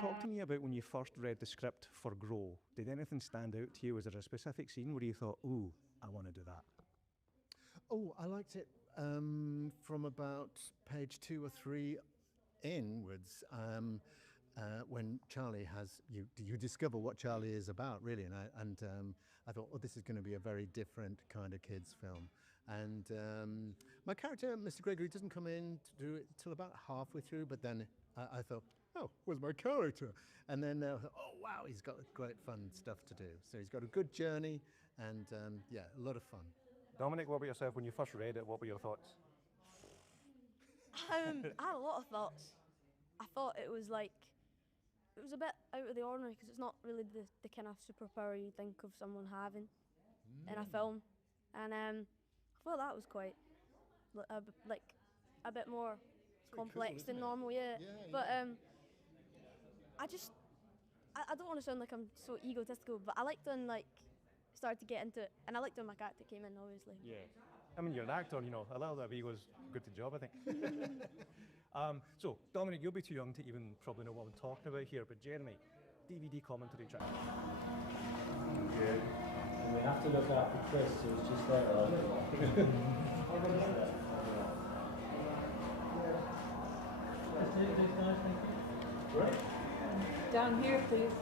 Talk to me about when you first read the script for Grow. Did anything stand out to you? Was there a specific scene where you thought, ooh, I want to do that? Oh, I liked it from about page 2 or 3 inwards. When Charlie has, you discover what Charlie is about, really, and I thought, oh, this is going to be a very different kind of kids film. And my character, Mr. Gregory, doesn't come in to do it till about halfway through, but then I thought, oh, where's my character? And then, oh wow, he's got great fun stuff to do. So he's got a good journey, and yeah, a lot of fun. Dominic, what about yourself? When you first read it, what were your thoughts? I had a lot of thoughts. I thought it was a bit out of the ordinary because it's not really the kind of superpower you think of someone having in a film. And I thought that was quite a bit more complex than normal, yeah. But I don't want to sound like I'm so egotistical, but I liked when started to get into it, and I liked when my character came in, obviously. Yeah. I mean, you're an actor, you know, a little bit of ego's good to the job, I think. So, Dominic, you'll be too young to even probably know what I'm talking about here, but Jeremy, DVD commentary track. Good. And we have to look out for Chris, who's just there. Right. Down here, please.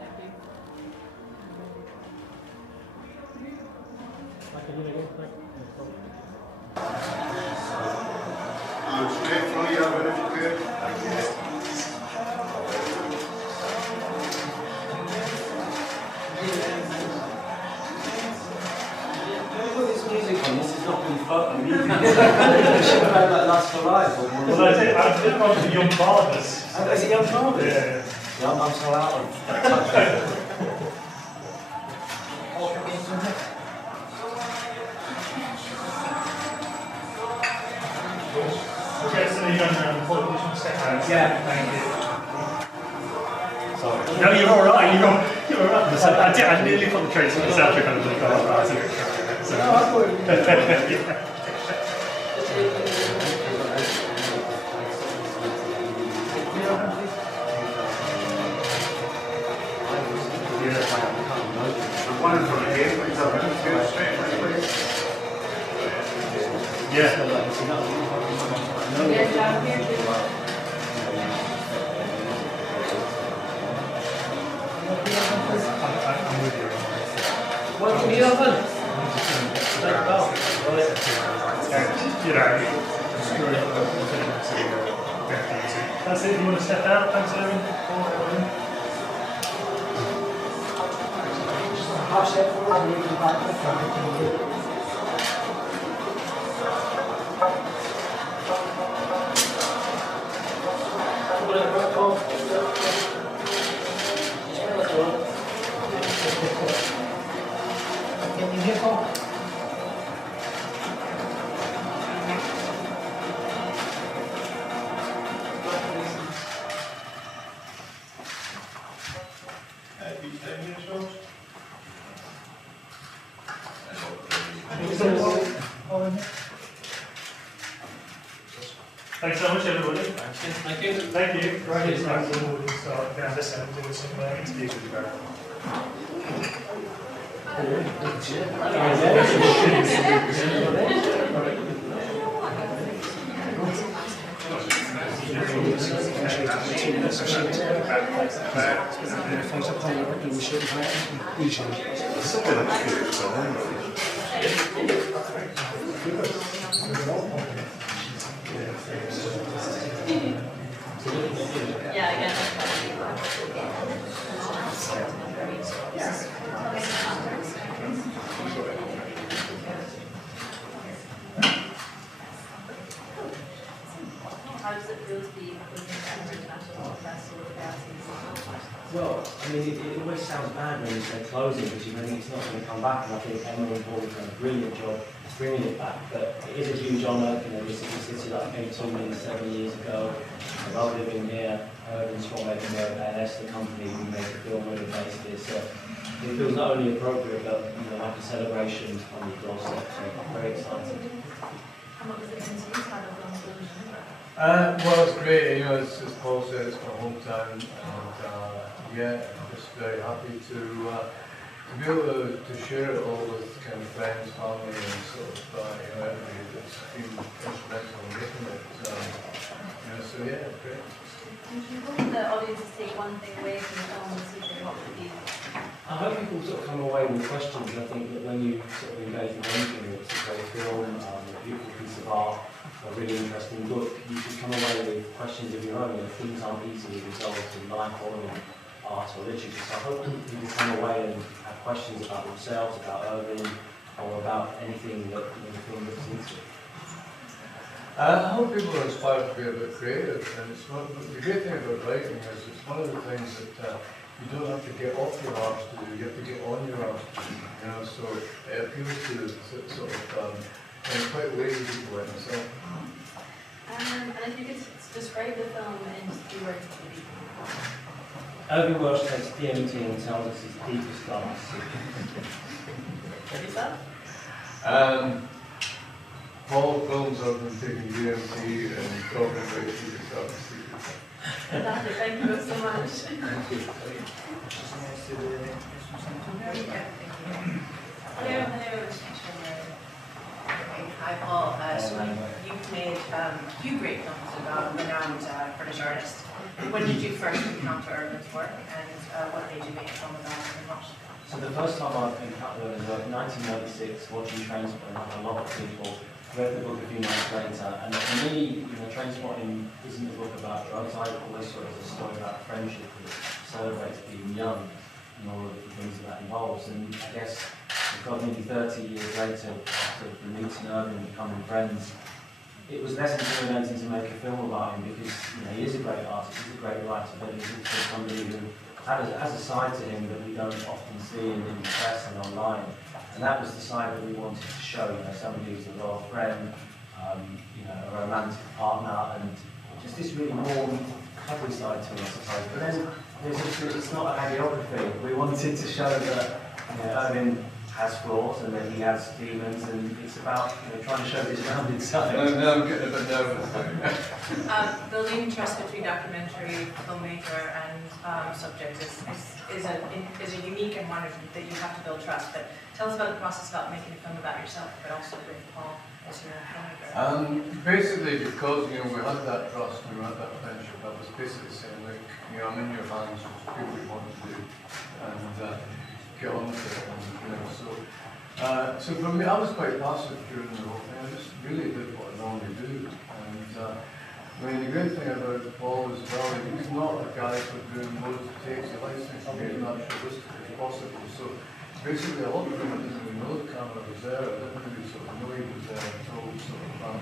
Thank you. Straight from the oven if you could. Thank you. This music on, this is not really fun. I mean, you should have had that last live. Well, I did one for young fathers. Oh, is it young fathers? Yeah. Yeah, I'm so out of Okay, so you're going to put additional step out. Yeah. Thank you. Sorry. No, you're all right. You're all right. I nearly put the trace on myself. I kind of looked all right. So. No, I thought One in front of you, please. Straight, please. Yeah. Yeah, down here, please. I'm with you. what do you open? You know, that's it. You want to step out? Thanks, Erin. Half step forward and you come back. Can you hear Paul? Thanks so much, everybody. Thank you. Thank you. Right, it's nice to start down this end and do some interviews with you guys. Yeah, again. How does it feel to be international press or Well, I mean, it always sounds bad when you say closing because you think it's not going to come back, and I think Emma and Paul have done a brilliant job bringing it back. But it is a huge honour. You know, this is a city that I came to in 7 years ago. I love living here. I heard in Strong Edinburgh, ALS, the company who made the film really based here. So it feels not only appropriate, but like a celebration on the doorstep. So I'm very excited. And what was it going to use? How long? Well, it's great. You know, as Paul said, it's my hometown, and yeah, I'm just very happy to be able to share it all with kind of friends, family, and sort of you know, everybody that's been instrumental in making it. You know, so yeah, great. Would you hope the audiences take one thing away from the film and see if they what would be? I hope people sort of come away with questions. I think that when you sort of engage with anything, it's a great film, a beautiful piece of art, a really interesting book, you should come away with questions of your own. You know, things aren't easily resolved in life or in art or literature. So I hope people come away and have questions about themselves, about Irving, or about anything that the film looks into. I hope people are inspired to be a bit creative, and it's one, the great thing about writing is it's one of the things that you don't have to get off your arse to do, you have to get on your arse to do, you know, so it appeals to sort of quite lazy people like myself. And if you could describe the film in just 3 words, what would it be? Irving Welsh takes DMT and tells us his deepest darkest Yourself? Paul films of them taking DMT and talking about secret stuff. Fantastic, thank you both so much. Thank you. Hello, hello. Hi Paul, so you've made a few great films about renowned British artists. When did you first encounter Irving's work, and what made you make a film about him and what? So the first time I encountered him was 1996, watching Trainspotting, like a lot of people. Read the book a few months later, and for me, you know, Trainspotting isn't a book about drugs. I always saw it as a story about friendship that celebrates being young and all of the things that involves. And I guess, God, maybe 30 years later, after meeting Irving and becoming friends, it was less intimidating to make a film about him because, you know, he is a great artist, he's a great writer, but he's also somebody who has a side to him that we don't often see in the press and online. And that was the side that we wanted to show, you know, somebody who's a loyal friend, you know, a romantic partner, and just this really warm, cuddly side to him, I suppose. But then it's not a hagiography. We wanted to show that, you know, Irving has flaws and that he has demons, and it's about, you know, trying to show this rounded side. No, I'm getting a bit nervous. Building trust between documentary, filmmaker, and subject is a unique and one that you have to build trust. But tell us about the process about making a film about yourself, but also with Paul as your filmmaker. Basically, because you know we had that trust and we had that friendship, I was basically saying, look, you know, I'm in your hands, just do what you want to do, and get on with it. And, you know, so for me, I was quite passive during the whole thing. I just really did what I normally do, and I mean, the great thing about Paul as well, he's not a guy for doing loads of takes. He likes things to be as naturalistic as possible. So basically, a lot of people didn't even know the camera was there. I didn't really sort of know he was there until sort of,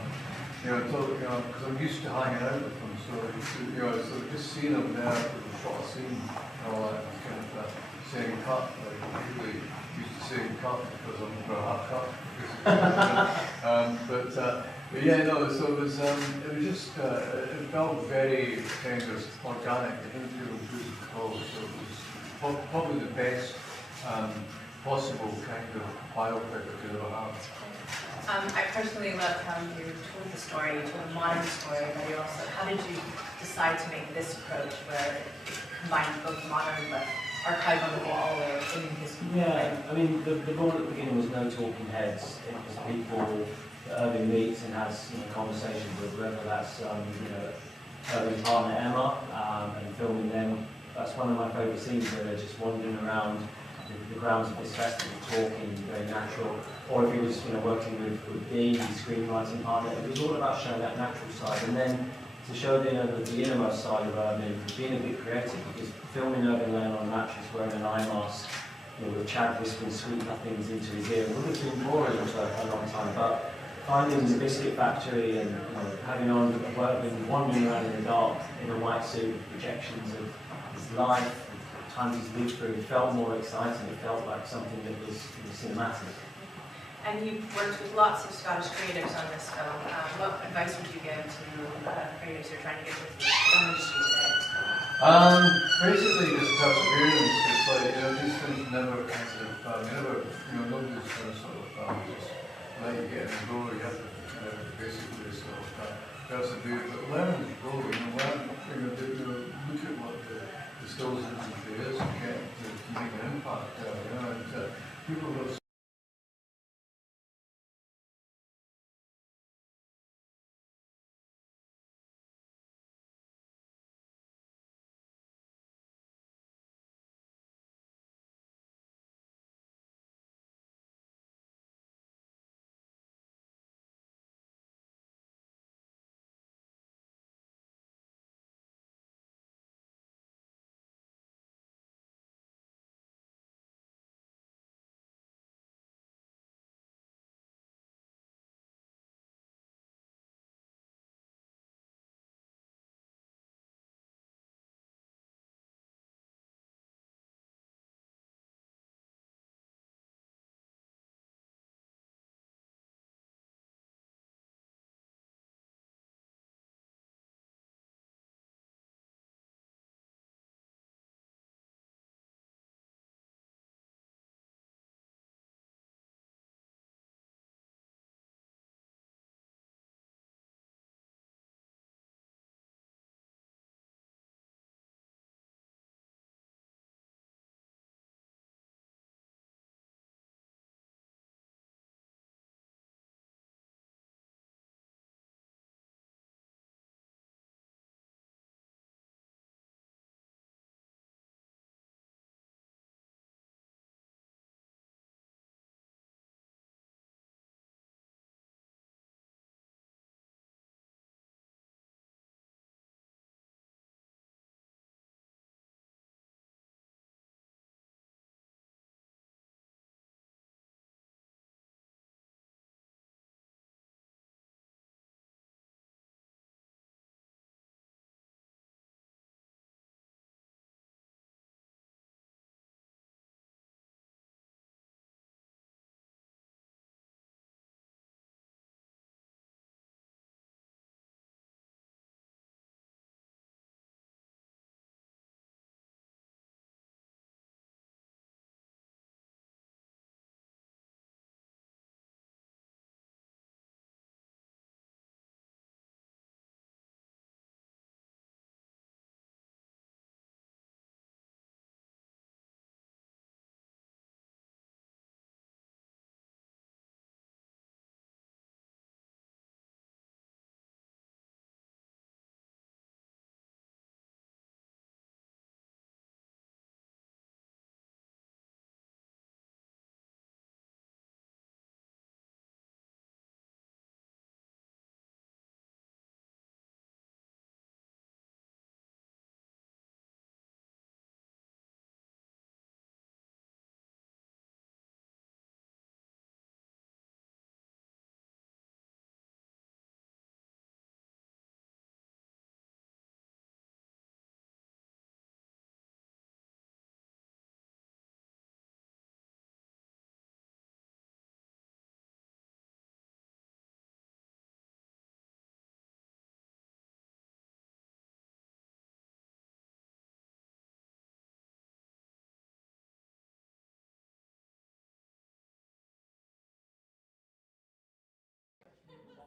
because I'm used to hanging out with him. So you know, so just seeing him there for the shot scene and all that, kind of saying cut. Like I really used to saying cut because I'm for a half cut. But yeah, no. So it was just it felt very kind of organic. It didn't feel intrusive at all. So it was probably the best possible kind of biopic I could ever have. I personally loved how you told the story, you told a modern story, but you also, how did you decide to make this approach where it combines both modern but archive on the wall or in history? Yeah, I mean, the board at the beginning was no talking heads. It was people that Irving meets and has, you know, conversations with, whether that's Irving's partner Emma and filming them. That's one of my favourite scenes where they're just wandering around the grounds of this festival, talking, very natural. Or if he was, you know, working with Dean, his screenwriting partner, it was all about showing that natural side. And then to show the innermost side of Irving, being a bit creative, because filming Irving laying on a mattress wearing an eye mask, you know, with Chad whispering sweet nothings into his ear, would have been boring for a long time. But finding the biscuit factory and, you know, having on wandering around in the dark in a white suit with projections of his life, times he's lived through, it felt more exciting. It felt like something that was cinematic. And you've worked with lots of Scottish creatives on this film. What advice would you give to creatives who are trying to get into the film industry today? Basically, just perseverance. It's like, you know, these things never kind of, nobody's going to sort of just let you get in the door. You have to kind of basically sort of persevere, but learn as you go, look at what the stills industry is and get to make an impact there, and people will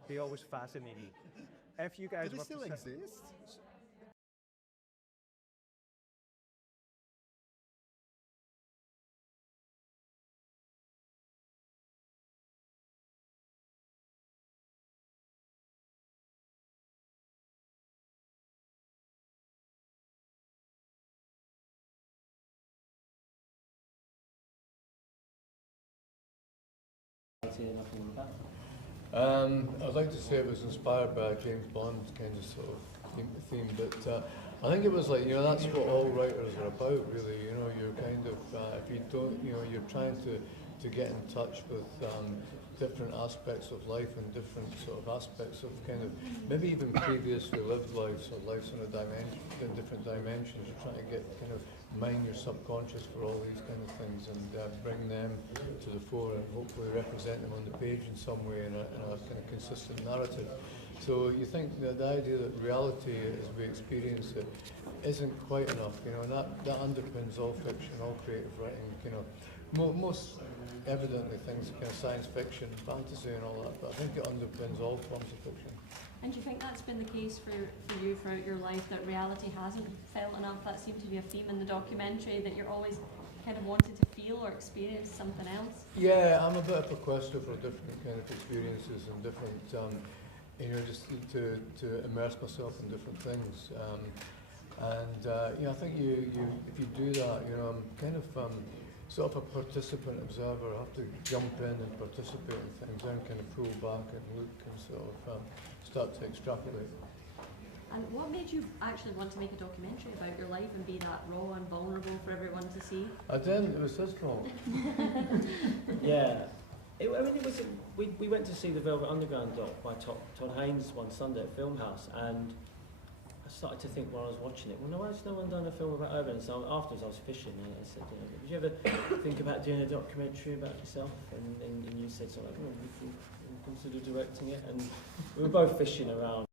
They always fascinate me. If you guys Do they were still to sit- exist? I'd like to say it was inspired by a James Bond kind of sort of theme, but I think it was like, that's what all writers are about, really. You're kind of, if you don't, you're trying to get in touch with different aspects of life and different sort of aspects of kind of, maybe even previously lived lives or lives in different dimensions. You're trying to get kind of mine your subconscious for all these kind of things and bring them to the fore and hopefully represent them on the page in some way in a kind of consistent narrative. So you think that the idea that reality as we experience it isn't quite enough, and that underpins all fiction, all creative writing, most evidently things kind of science fiction, fantasy and all that, but I think it underpins all forms of fiction. And do you think that's been the case for you throughout your life, that reality hasn't felt enough? That seemed to be a theme in the documentary, that you're always kind of wanted to feel or experience something else? Yeah, I'm a bit of a quester for different kind of experiences and different, just to immerse myself in different things. I think you if you do that, I'm kind of sort of a participant observer. I have to jump in and participate in things, then kind of pull back and look and sort of start to extrapolate. And what made you actually want to make a documentary about your life and be that raw and vulnerable for everyone to see? I didn't, it was his fault. Yeah. We went to see the Velvet Underground doc by Todd Haynes one Sunday at Filmhouse, and I started to think while I was watching it, well, why has no one done a film about urban? So afterwards I was fishing and I said, would you ever think about doing a documentary about yourself? And you said something like, would you consider directing it? And we were both fishing around.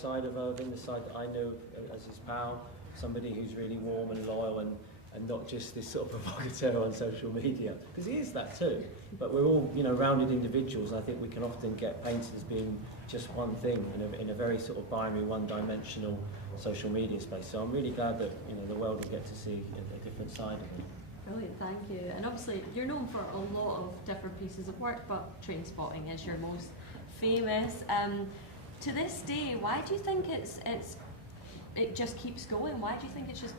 Side of Irving, the side that I know as his pal, somebody who's really warm and loyal and not just this sort of provocateur on social media, because he is that too. But we're all, rounded individuals. I think we can often get painted as being just one thing in a very sort of binary, one-dimensional social media space. So I'm really glad that the world will get to see a different side of it. Brilliant, thank you. And obviously you're known for a lot of different pieces of work, but Trainspotting is your most famous. To this day, why do you think it just keeps going? Why do you think it just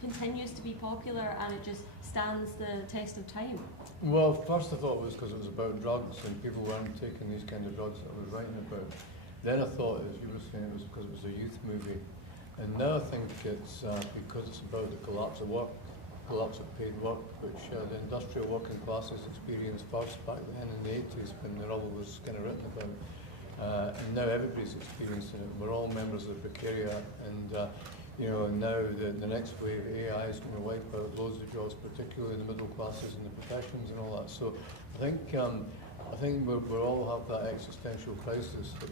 continues to be popular and it just stands the test of time? Well, first I thought it was because it was about drugs and people weren't taking these kind of drugs that I was writing about. Then I thought, as you were saying, it was because it was a youth movie. And now I think it's because it's about the collapse of work, collapse of paid work, which the industrial working classes experienced first back then in the 80s when the novel was kind of written about. And now everybody's experiencing it. We're all members of the precariat, and now the next wave, AI is going to wipe out loads of jobs, particularly in the middle classes and the professions and all that. So I think we all have that existential crisis that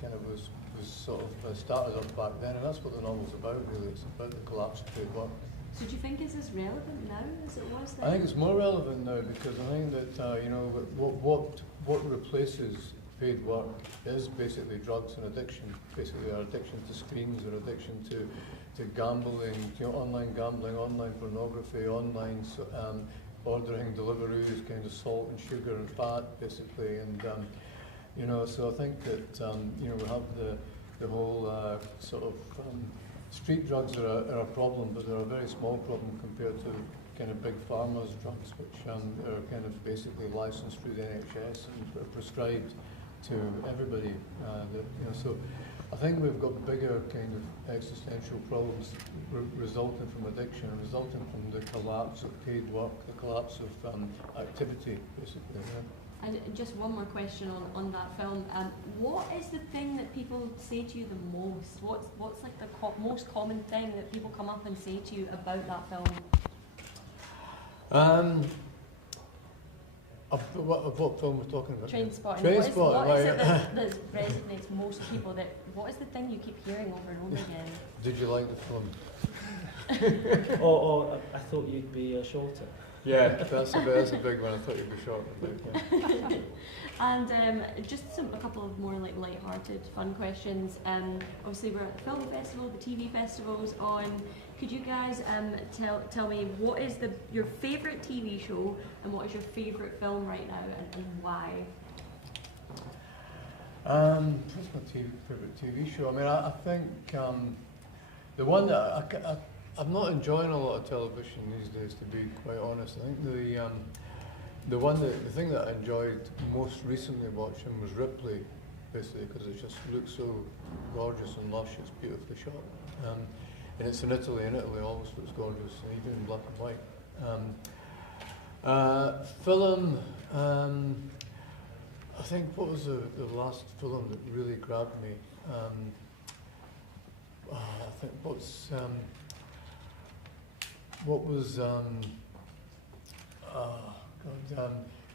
kind of was sort of started up back then, and that's what the novel's about really. It's about the collapse of paid work. So do you think is this relevant now as it was then? I think it's more relevant now because I think that what replaces paid work is basically drugs and addiction, basically our addiction to screens, or addiction to gambling, online gambling, online pornography, online ordering deliveries, kind of salt and sugar and fat, basically, and so I think that we have the whole sort of street drugs are a problem, but they're a very small problem compared to kind of big pharma's drugs, which are kind of basically licensed through the NHS and are prescribed to everybody. So I think we've got bigger kind of existential problems resulting from addiction, resulting from the collapse of paid work, the collapse of activity, basically. Yeah. And just one more question on that film. What is the thing that people say to you the most? What's like the most common thing that people come up and say to you about that film? Of what film we're talking about? Trainspotting. Trainspotting. What is it that resonates most with people? What is the thing you keep hearing over and over again? Did you like the film? or I thought you'd be shorter. Yeah, that's a big one. I thought you'd be shorter. Yeah. And just a couple of more like light-hearted, fun questions. Obviously, we're at the film festival, the TV festival's on. Could you guys tell me what is your favourite TV show and what is your favourite film right now and why? What's my favourite TV show? I mean, I think the one that I'm not enjoying a lot of television these days, to be quite honest. I think the thing that I enjoyed most recently watching was Ripley, basically because it just looks so gorgeous and lush. It's beautifully shot. And it's in Italy, and Italy always looks gorgeous, and even in black and white. Film, I think, what was the last film that really grabbed me? I think what was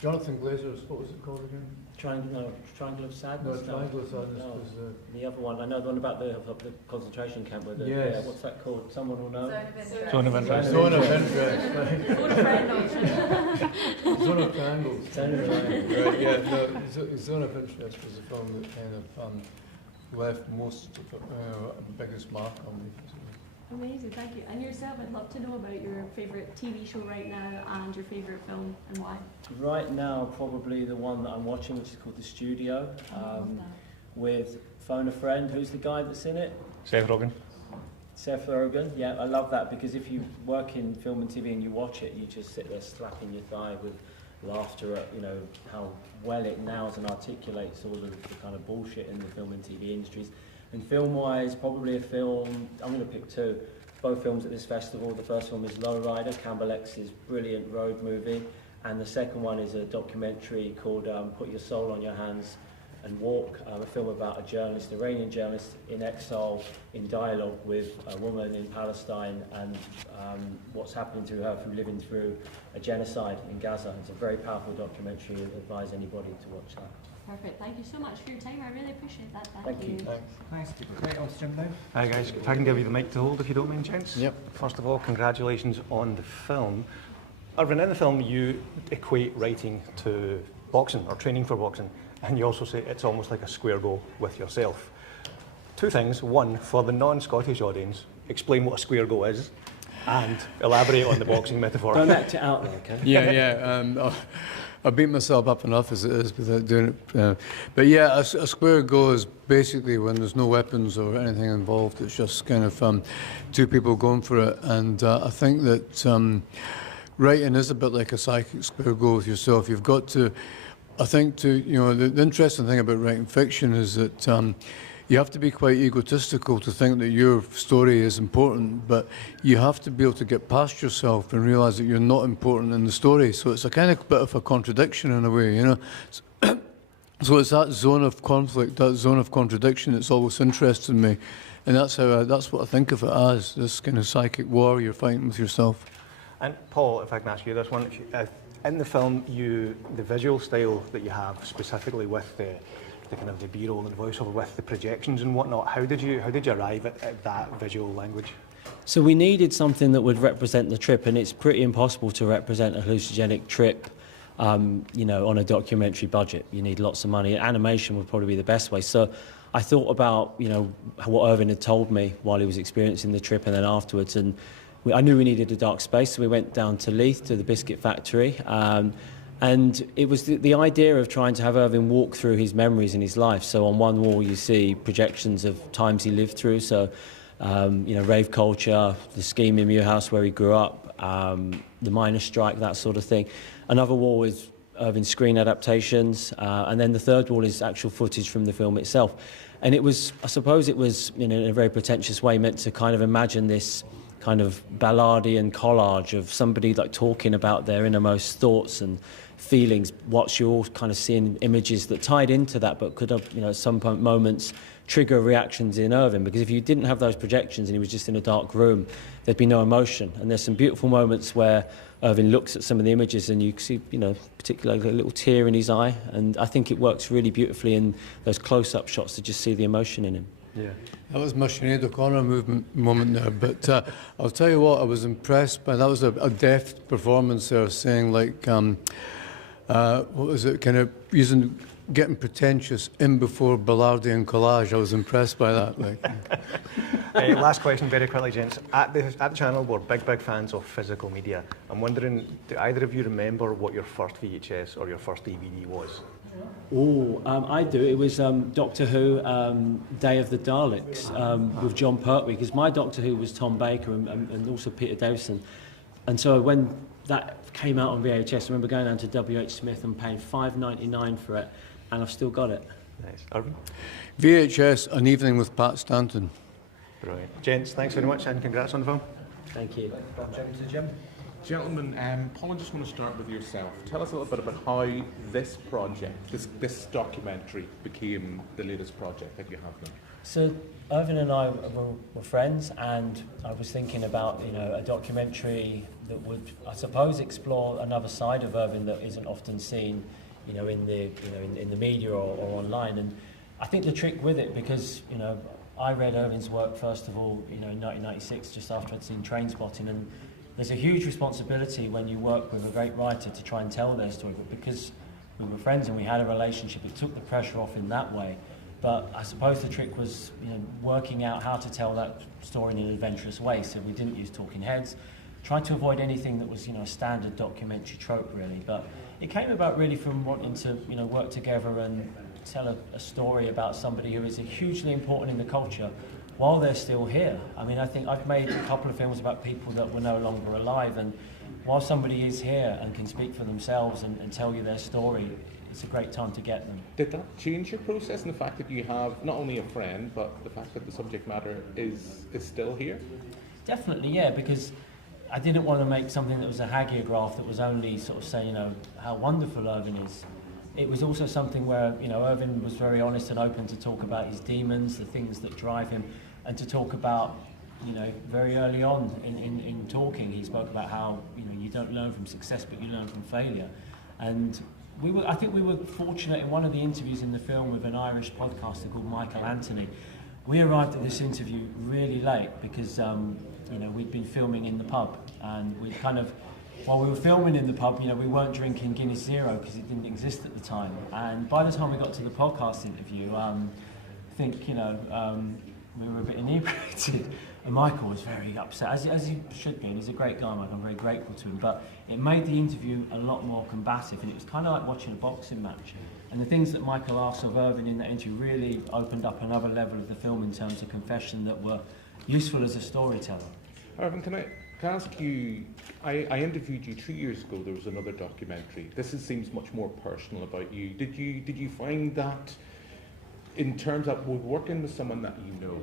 Jonathan Glazer's, what was it called again? Triangle of Sadness? No, Triangle of Sadness No. was The other one, I know the one about the concentration camp with the, Yes. yeah, what's that called? Someone will know? Zone of interest. Zone of Interest. Zone of Triangles. Zone of Triangles. Right, yeah, no, Zone of Interest was a film that kind of left most of biggest mark on me. Amazing, thank you. And yourself, I'd love to know about your favourite TV show right now and your favourite film and why. Right now, probably the one that I'm watching, which is called The Studio, with Phone a Friend. Who's the guy that's in it? Seth Rogen. Seth Rogen. Yeah, I love that because if you work in film and TV and you watch it, you just sit there slapping your thigh with laughter at, you know, how well it nails and articulates all of the kind of bullshit in the film and TV industries. And film-wise, probably a film, I'm going to pick two, both films at this festival. The first film is Lowrider, Campbell X's brilliant road movie, and the second one is a documentary called Put Your Soul on Your Hands and Walk, a film about a journalist, an Iranian journalist in exile, in dialogue with a woman in Palestine and what's happening to her through living through a genocide in Gaza. It's a very powerful documentary. I advise anybody to watch that. Perfect, thank you so much for your time, I really appreciate that, Thank you. Nice. Right, on to Jim now. Hi guys, if I can give you the mic to hold if you don't mind, gents. Yep. First of all, congratulations on the film. Irvin, in the film you equate writing to boxing or training for boxing, and you also say it's almost like a square go with yourself. Two things. One, for the non-Scottish audience, explain what a square go is, and elaborate on the boxing metaphor. Don't act it out there, okay? Yeah. I beat myself up enough as it is without doing it. But yeah, a square go is basically when there's no weapons or anything involved. It's just kind of two people going for it. And I think that writing is a bit like a psychic square go with yourself. You've got to, I think, the interesting thing about writing fiction is that you have to be quite egotistical to think that your story is important, but you have to be able to get past yourself and realise that you're not important in the story. So it's a kind of bit of a contradiction in a way, you know. So it's that zone of conflict, that zone of contradiction that's always interested me, and that's what I think of it as, this kind of psychic war you're fighting with yourself. And Paul, if I can ask you this one, in the film, the visual style that you have, specifically with the kind of the B-roll and the voiceover, with the projections and whatnot, how did you arrive at that visual language? So we needed something that would represent the trip, and it's pretty impossible to represent a hallucinogenic trip, on a documentary budget. You need lots of money. Animation would probably be the best way. So I thought about, what Irvin had told me while he was experiencing the trip and then afterwards, and I knew we needed a dark space, so we went down to Leith, to the biscuit factory, and it was the idea of trying to have Irvin walk through his memories in his life. So on one wall you see projections of times he lived through, so rave culture, the scheme in Muirhouse where he grew up, the miners' strike, that sort of thing. Another wall is Irvin's screen adaptations, and then the third wall is actual footage from the film itself. And it was, I suppose it was, in a very pretentious way, meant to kind of imagine this kind of ballardian collage of somebody like talking about their innermost thoughts and feelings, whilst you're all kind of seeing images that tied into that, but could have, at some moments trigger reactions in Irvin. Because if you didn't have those projections and he was just in a dark room, there'd be no emotion. And there's some beautiful moments where Irvin looks at some of the images and you see, particularly a little tear in his eye. And I think it works really beautifully in those close-up shots to just see the emotion in him. Yeah. That was my Sinead O'Connor moment there, but I'll tell you what, I was impressed by. That was a deft performance there, saying what was it, kind of getting pretentious in before Ballardian collage. I was impressed by that. Last question, very quickly, gents. At the channel, we're big fans of physical media. I'm wondering, do either of you remember what your first VHS or your first DVD was? I do. It was Doctor Who, Day of the Daleks, with John Pertwee, because my Doctor Who was Tom Baker and also Peter Davison. And so when that came out on VHS, I remember going down to WH Smith and paying $5.99 for it, and I've still got it. Nice. Irvin? VHS, An Evening with Pat Stanton. Brilliant. Gents, thanks very much and congrats on the film. Thank you. Jim. Gentlemen, Paul, I just want to start with yourself. Tell us a little bit about how this project, this documentary, became the latest project that you have done. So Irvin and I were friends, and I was thinking about a documentary that would, I suppose, explore another side of Irvin that isn't often seen you know, in the in the media or online. And I think the trick with it, because you know, I read Irving's work first of all, you know, in 1996, just after I'd seen Trainspotting, and there's a huge responsibility when you work with a great writer to try and tell their story. But because we were friends and we had a relationship, it took the pressure off in that way. But I suppose the trick was, you know, working out how to tell that story in an adventurous way. So we didn't use talking heads, tried to avoid anything that was, you know, a standard documentary trope really. But it came about really from wanting to, you know, work together and tell a story about somebody who is hugely important in the culture while they're still here. I mean, I think I've made a couple of films about people that were no longer alive, and while somebody is here and can speak for themselves and tell you their story, it's a great time to get them. Did that change your process, and the fact that you have not only a friend, but the fact that the subject matter is still here? Definitely, yeah, because I didn't want to make something that was a hagiograph that was only sort of saying, you know, how wonderful Irving is. It was also something where, you know, Irving was very honest and open to talk about his demons, the things that drive him, and to talk about, you know, very early on in talking, he spoke about how, you know, you don't learn from success, but you learn from failure. And I think we were fortunate in one of the interviews in the film with an Irish podcaster called Michael Anthony. We arrived at this interview really late because, you know, we'd been filming in the pub, and we kind of, while we were filming in the pub, you know, we weren't drinking Guinness Zero because it didn't exist at the time. And by the time we got to the podcast interview, I think, you know, we were a bit inebriated, and Michael was very upset, as he should be, and he's a great guy, Mike, I'm very grateful to him, but it made the interview a lot more combative, and it was kind of like watching a boxing match. And the things that Michael asked of Irving in that interview really opened up another level of the film in terms of confession that were useful as a storyteller. Irving, can I ask you, I interviewed you 2 years ago, there was another documentary. This seems much more personal about you. Did you find that, in terms of working with someone that you know,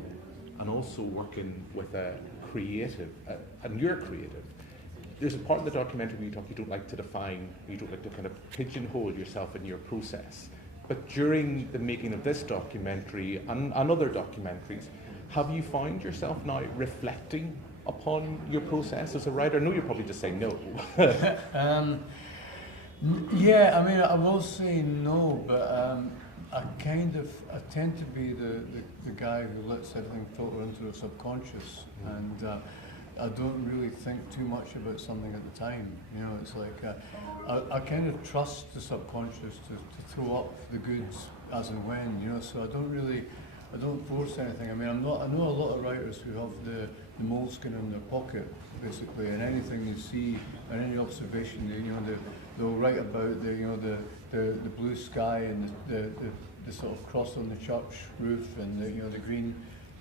and also working with a creative, and you're creative, there's a part of the documentary where you talk you don't like to define, you don't like to kind of pigeonhole yourself in your process. But during the making of this documentary and other documentaries, have you found yourself now reflecting upon your process as a writer? I know you're probably just saying no. Yeah, I mean, I will say no, but I tend to be the guy who lets everything filter into the subconscious, and I don't really think too much about something at the time. You know, it's like I kind of trust the subconscious to throw up the goods as and when. You know, so I don't force anything. I mean, I know a lot of writers who have the moleskin in their pocket, basically, and anything you see and any observation, you know, they'll write about the blue sky and the sort of cross on the church roof and the green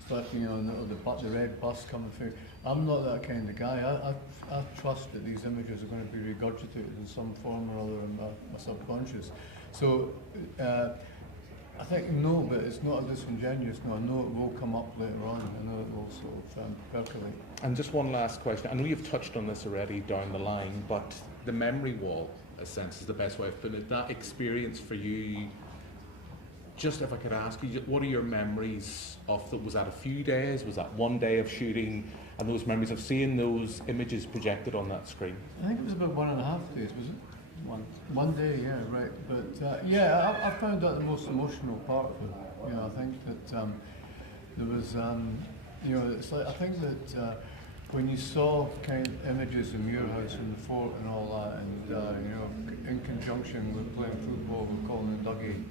stuff, you know, or the red bus coming through. I'm not that kind of guy. I trust that these images are going to be regurgitated in some form or other in my subconscious. So I think no, but it's not a disingenuous no. I know it will come up later on. I know it will sort of percolate. And just one last question. I know you've touched on this already down the line, but the memory wall, a sense, is the best way of putting it. That experience for you, just if I could ask you, what are your memories of that? Was that a few days? Was that one day of shooting? And those memories of seeing those images projected on that screen? I think it was about 1.5 days, was it? One day, yeah, right. But yeah, I found that the most emotional part of it. You know, I think that there was, you know, it's like, I think that when you saw kind of images of Muirhouse and the fort and all that, and you know, in conjunction with playing football with Colin and Dougie,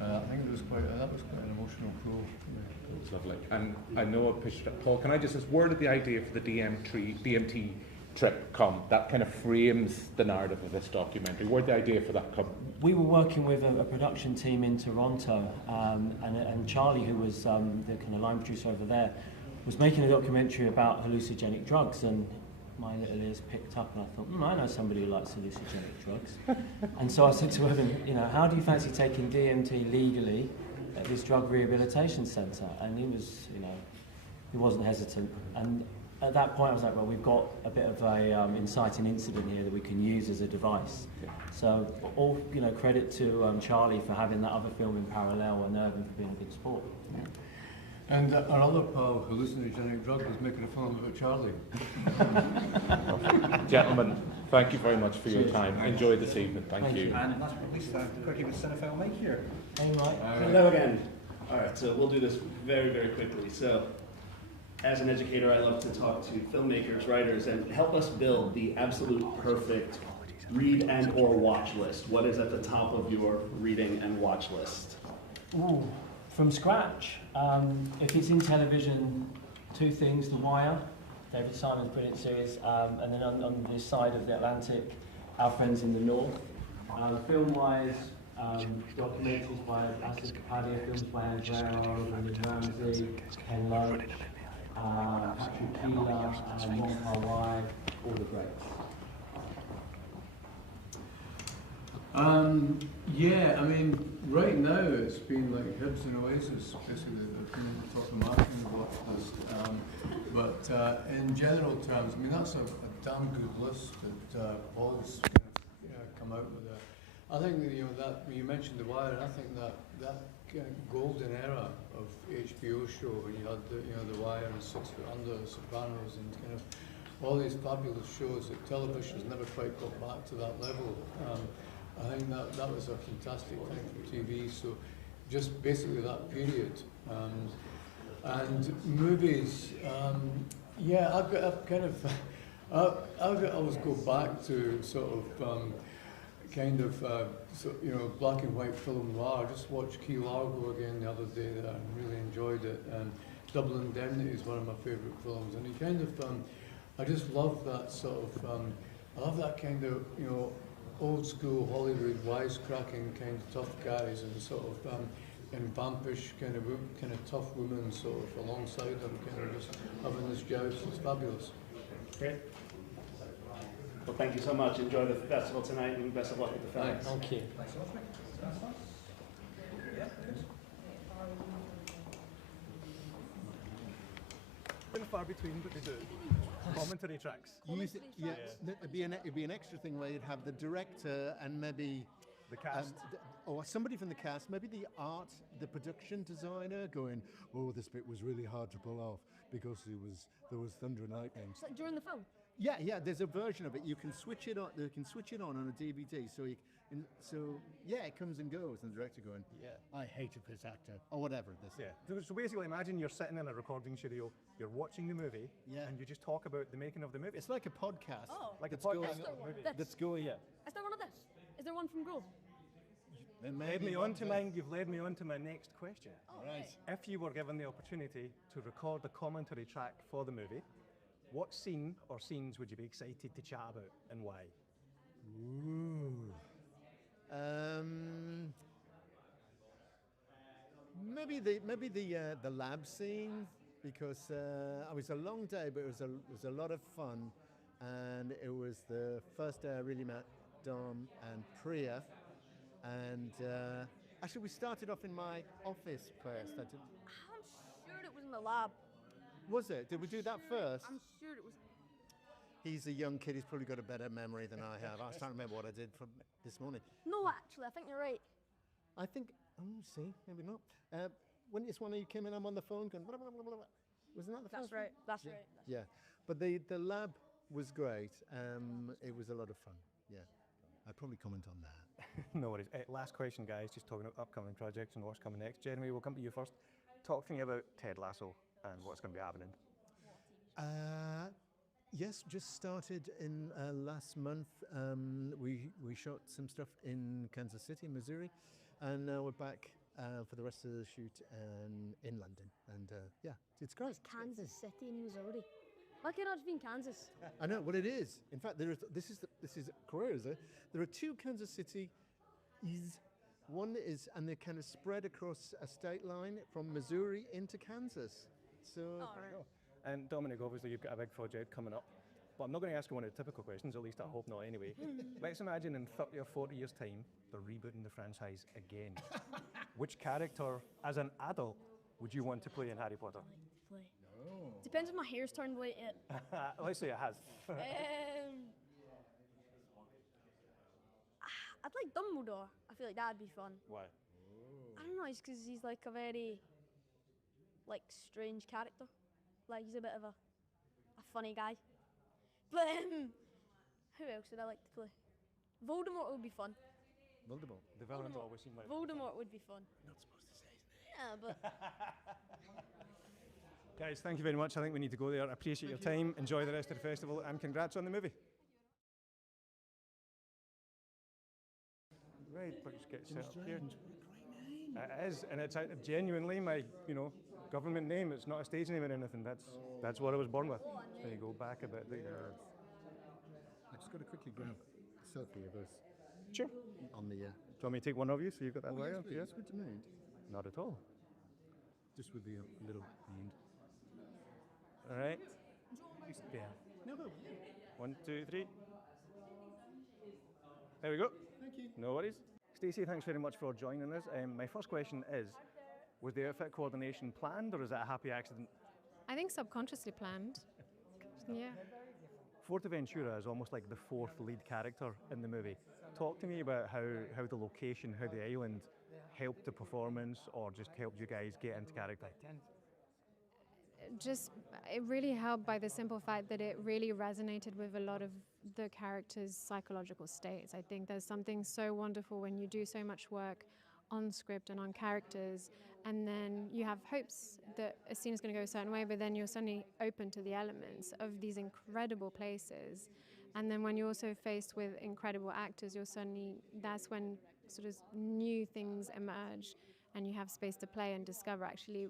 I think it was that was quite an emotional pull for me. It's lovely. And I know I pushed it. Paul, can I just ask, where did the idea for the DMT trip come? That kind of frames the narrative of this documentary. Where did the idea for that come? We were working with a production team in Toronto, and Charlie, who was the kind of line producer over there, was making a documentary about hallucinogenic drugs, and my little ears picked up, and I thought, I know somebody who likes hallucinogenic drugs. And so I said to Evan, you know, how do you fancy taking DMT legally at this drug rehabilitation centre? And he was, you know, he wasn't hesitant. And at that point I was like, well, we've got a bit of a inciting incident here that we can use as a device. Yeah. So all, you know, credit to Charlie for having that other film in parallel, and Irving for being a good sport. Yeah. And our other pal, hallucinogenic drug, was making a film about Charlie. Gentlemen, Thank you very much for your time. Enjoy this evening. Thank you. And last but not least, quickly with Cinefile Mike here. Hey, Mike. Hello again. All right, so we'll do this very, very quickly. So, as an educator, I love to talk to filmmakers, writers, and help us build the absolute perfect read and or watch list. What is at the top of your reading and watch list? Ooh, from scratch. If it's in television, two things: The Wire, David Simon's brilliant series, and then on this side of the Atlantic, Our Friends in the North. Film-wise, documentaries by Asif Kapadia, films by Andrea Arnold, Ramsey, Ken Loach, Patrick Keeler, Wong Kar-wai, all the greats. Yeah, I mean, right now it's been like Hibs and Oasis, basically the top of the marketing watch list. But in general terms, I mean, that's a damn good list that Paul's come out with. I think that, that you mentioned The Wire, and I think that kind of golden era of HBO show when you had The Wire and 6 Foot Under, Sopranos, and kind of all these fabulous shows that television's never quite got back to that level. I think that was a fantastic time for TV. So just basically that period. And movies, yeah, I've kind of, I always go back to sort of black and white film noir. I just watched Key Largo again the other day there and really enjoyed it. And Double Indemnity is one of my favourite films. And you kind of, I just love that sort of, I love that kind of, old school Hollywood wisecracking kind of tough guys and sort of and vampish kind of tough women sort of alongside them, kind of just having this joust. It's fabulous. Great. Well, thank you so much. Enjoy the festival tonight and best of luck with the film. Thank you. Far between, but they do. Commentary tracks. It'd be an extra thing where you'd have the director and maybe the cast, or somebody from the cast, maybe the production designer, going, "Oh, this bit was really hard to pull off because there was thunder and lightning." So during the film. Yeah. There's a version of it. You can switch it on. You can switch it on a DVD. It comes and goes, and the director going, "Yeah, I hated this actor," or whatever. So basically, imagine you're sitting in a recording studio, you're watching the movie, and you just talk about the making of the movie. It's like a podcast. Oh, like a podcast. That's going. Yeah. Is there one of this? Is there one from Grove? You've led me on to my next question. Oh, right. If you were given the opportunity to record a commentary track for the movie, what scene or scenes would you be excited to chat about and why? Ooh. Maybe the lab scene, because it was a long day, but it was a lot of fun, and it was the first day I really met Dom and Priya, and actually we started off in my office first. I'm sure it was in the lab. Was it? Did we do that first? I'm sure it was. He's a young kid. He's probably got a better memory than I have. I was trying to remember what I did from this morning. No, actually, I think you're right. I think. Oh, see, maybe not. When it's one of you came in, I'm on the phone going. Blah, blah, blah, blah, blah. Wasn't that the first? That's right. Yeah, but the lab was great. It was a lot of fun. Yeah, I'd probably comment on that. No worries. Last question, guys. Just talking about upcoming projects and what's coming next. Jeremy, we'll come to you first. Talk to me about Ted Lasso and what's going to be happening. Yes, just started in last month. We shot some stuff in Kansas City, Missouri, and now we're back for the rest of the shoot in London. And it's great. It's Kansas City in Missouri. Why can't it just be in Kansas? I know. Well, it is. In fact, this is Korea, is it? There are two Kansas Cities. One is, and they're kind of spread across a state line from Missouri into Kansas. So. Right. And Dominic, obviously you've got a big project coming up, but I'm not going to ask you one of the typical questions, at least I hope not anyway. Let's imagine in 30 or 40 years' time, they're rebooting the franchise again. Which character, as an adult, would you want to play in Harry Potter? No. Depends if my hair's turned white yet. Let's say it has. I'd like Dumbledore. I feel like that'd be fun. Why? I don't know, it's because he's like a very, strange character. Like, he's a bit of a funny guy. But Who else would I like to play? Voldemort would be fun. Voldemort. The villains always seem like Voldemort would be fun. Not supposed to say his name. Yeah, but Guys, thank you very much. I think we need to go there. I appreciate your time. Enjoy the rest of the festival, and congrats on the movie. Right, let's get set up here. It is, and it's genuinely my, government name. It's not a stage name or anything. That's what I was born with. There you go, back a bit there. I just got to quickly grab a selfie of us. Sure. On the. Do you want me to take one of you so you've got that way up? Yes, would you mind? Not at all. Just with the little hand. All right. Yeah. No, no. 1, 2, 3. There we go. Thank you. No worries. Stacey, thanks very much for joining us. My first question is, was the outfit coordination planned or is it a happy accident? I think subconsciously planned. Yeah. Fortaventura is almost like the fourth lead character in the movie. Talk to me about how the location, how the island helped the performance or just helped you guys get into character. It really helped by the simple fact that it really resonated with a lot of the characters' psychological states. I think there's something so wonderful when you do so much work on script and on characters, and then you have hopes that a scene is going to go a certain way, but then you're suddenly open to the elements of these incredible places. And then when you're also faced with incredible actors, that's when sort of new things emerge, and you have space to play and discover actually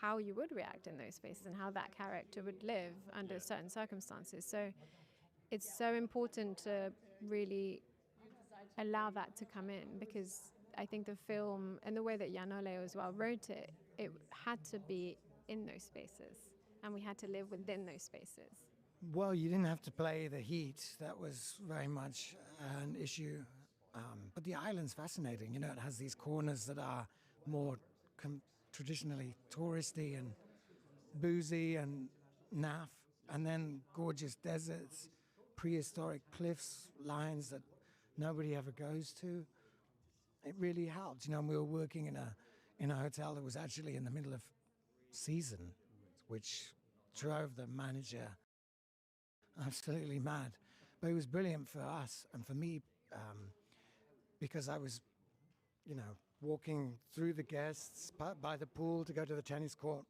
how you would react in those spaces and how that character would live under certain circumstances. So it's so important to really allow that to come in, because I think the film and the way that Jan Ole as well wrote it, it had to be in those spaces and we had to live within those spaces. Well, you didn't have to play the heat. That was very much an issue. But the island's fascinating. It has these corners that are more traditionally touristy and boozy and naff, and then gorgeous deserts, prehistoric cliffs, lines that nobody ever goes to. It really helped. And we were working in a hotel that was actually in the middle of season, which drove the manager absolutely mad. But it was brilliant for us and for me, because I was, walking through the guests by the pool to go to the tennis court.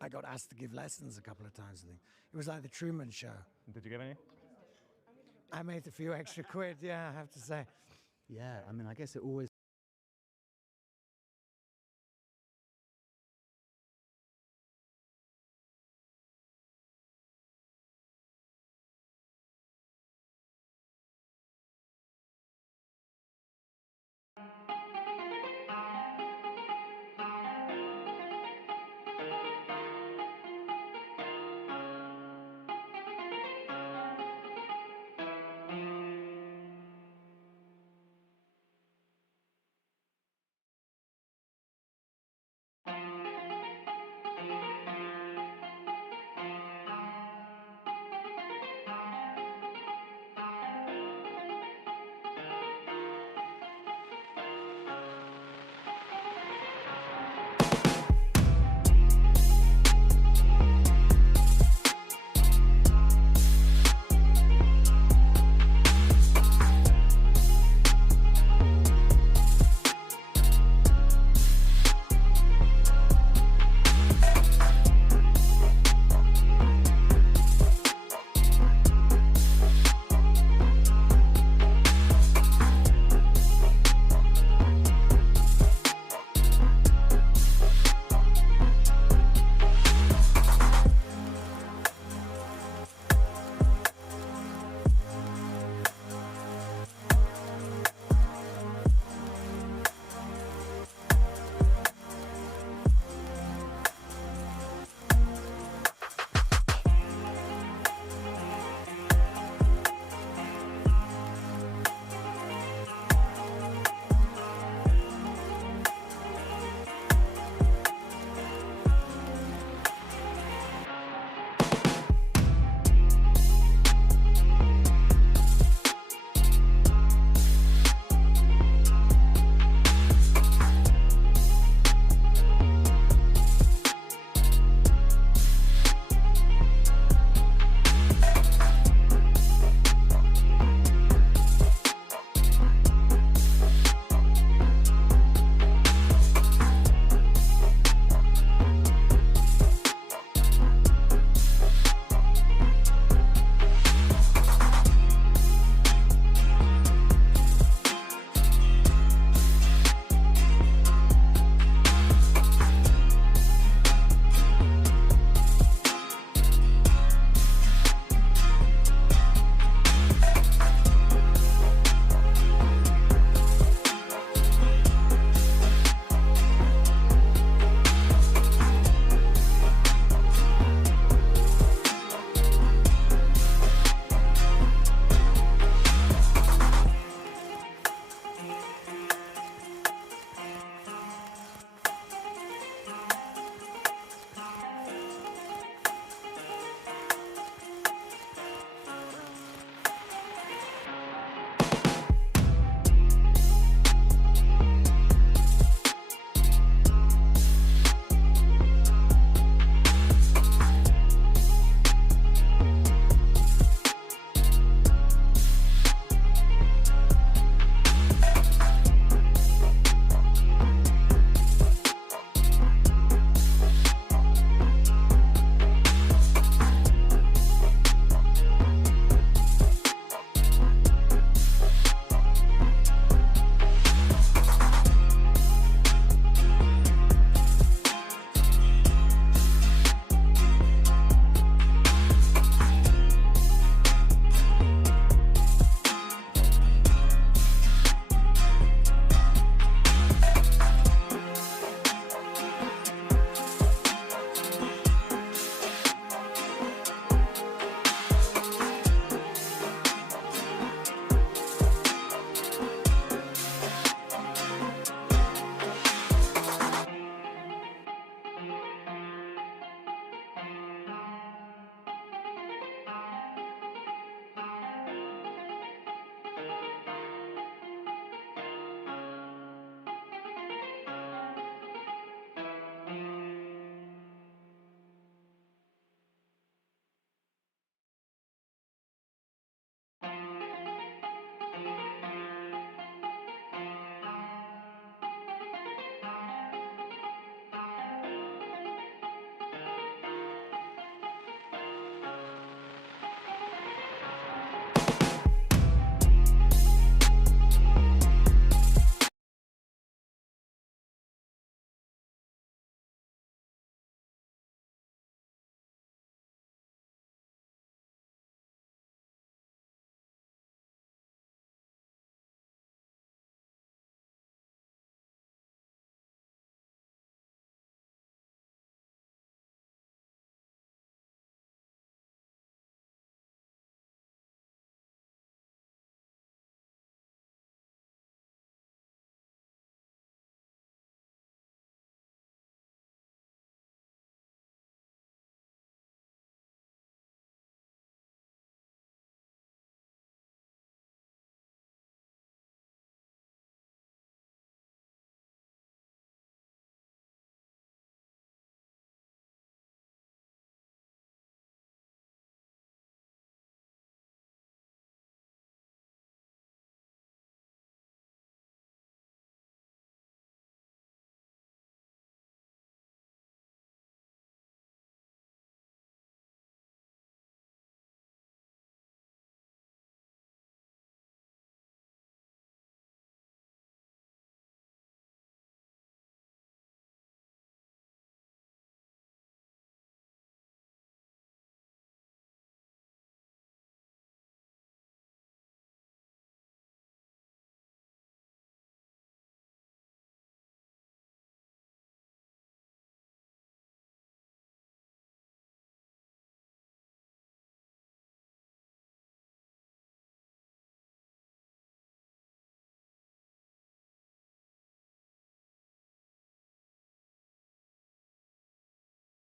I got asked to give lessons a couple of times. I think it was like the Truman Show. Did you give any? I made a few extra quid. Yeah, I have to say. Yeah, I guess it always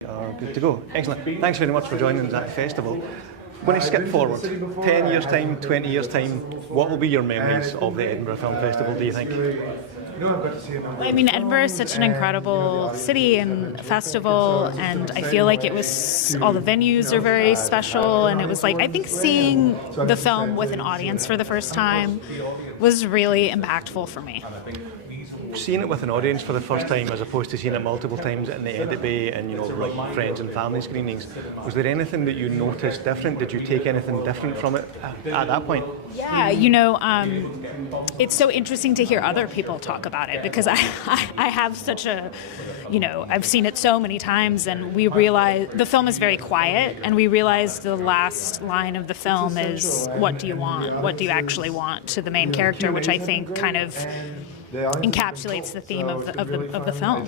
Good to go. Excellent. Thanks very much for joining us at the festival. When I skip forward, 10 years' time, 20 years' time, what will be your memories of the Edinburgh Film Festival, do you think? I mean, Edinburgh is such an incredible city and festival, and I feel like it was, all the venues are very special, and it was like, I think seeing the film with an audience for the first time was really impactful for me. Seeing it with an audience for the first time as opposed to seeing it multiple times in the Edinburgh and, you know, like friends and family screenings, was there anything that you noticed different? Did you take anything different from it at that point? Yeah, you know, it's so interesting to hear other people talk about it because I have such a, you know, I've seen it so many times, and we realize the film is very quiet, and we realize the last line of the film is, what do you want? What do you actually want to the main character, which I think kind of encapsulates the theme of the film.